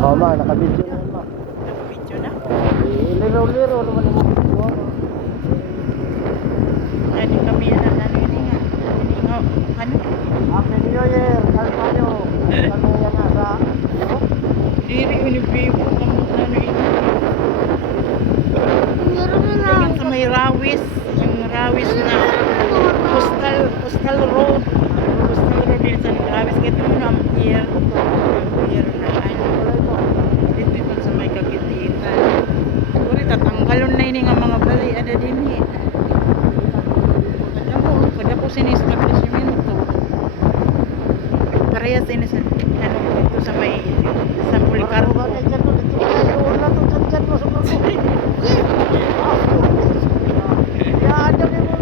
Oo ma, nakabidyo na yun ma. Naka-video na? Liro-liro naman yung mga video ma. Ano kami na, ano yun nga? Ano? Happy New Year! Kalpayo! Kami yan nga sa... Diri yun yung vivo kami ano yun. Hanggang sa may Rawis. Yung Rawis na Postal Road. Postal Road din sa Rawis. Kaya ito mo na Ampere. Ampere na ano. Dito sa may Kagititan. Siguro tatanggalon na yun nga mga bali. Ada din eh. Kada po sin-establishmento. Parehas din sa ano dito sa may sa Policarpo.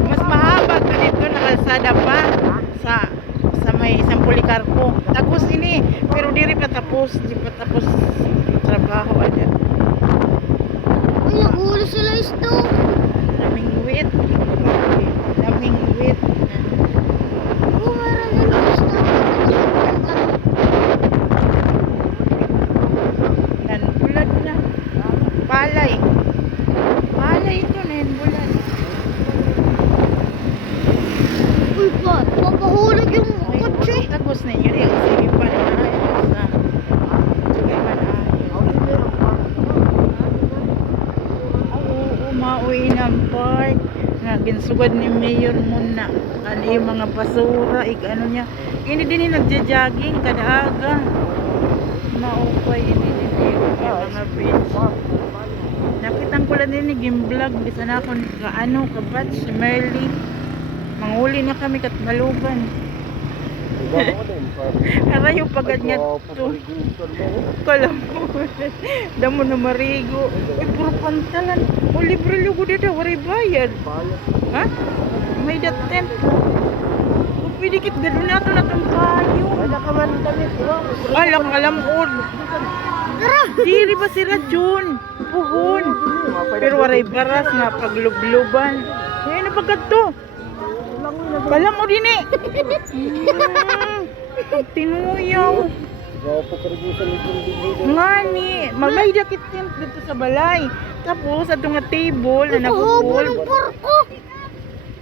Mas mahaba to dito na kalsada pa sa may isang Policarpo. Tapos ini, pero diri pa tapos, di pa tapos yung trabaho ada. Ay, nahuli sila isto. Daming wit. Daming wit. Oh, meron din isto. Yan, bulad na. Palay. Palay ito na yan, bulad. Uy, pa, papahulog yung kotse. Tapos na yun, yung sige pa na ayos na. Sige pa na ayos. Oo, mauwi ng park. Nga, ginsugad ni Mayor muna. Ano yung mga basura, ano niya. Hindi din yung nagja-jogging, kada aga. Maupay yun din yung mga beach. Nakitang ko lang din yung vlog. Bisa na ako kaano, kabatch, si Merly. Manghuli na kami kat Balugan. Aray yung pagad niya to. Kala mo. Damo na marigo. Uy, puro pantalan. O, libre lugo dito. Waray bayad. Ha? May daten. O, pwede kit gado na ito na itong kayo. Alam o. Diri ba sila Jun? Puhon. Pero waray baras na paglubluban. Ay, napagad to. Kala mo din eh. Tinuyaw. Ngani, may dakit yan dito sa balay. Tapos ato nga table na nakupol. Ng barko.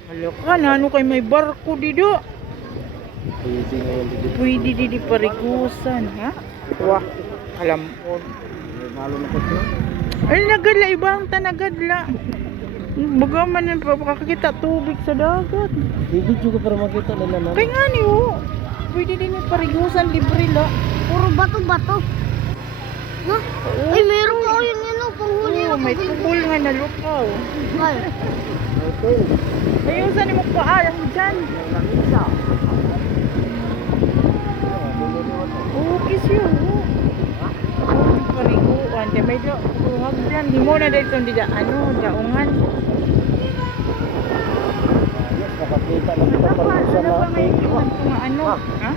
Hala ka na, ano kay may barko dito? Pwede di parigusan, ha? Wah, alam mo. Ay, nagadla, ibang tanagadla. Baga man yan, makakita tubig sa dagat. Hindi juga para makita nila na. Kaya nga ni, oh. Pwede din yung parigusan, libre la. Puro bato-bato. Ha? Ay, meron pa yung ano, panghuli Oh, na may tubol nga na lukaw. Ay, Ayun, saan mo pa dyan? Oh, kiss you. Oh, pariguan. Di may luhag dyan. Di mo na dito, di da, ano, daungan. Nakakita lang kita pa rin sa Ano ba may lahat. iwan ko nga ano? Ha?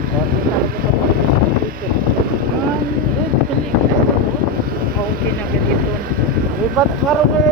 Okay na ganito. Iba't karoon na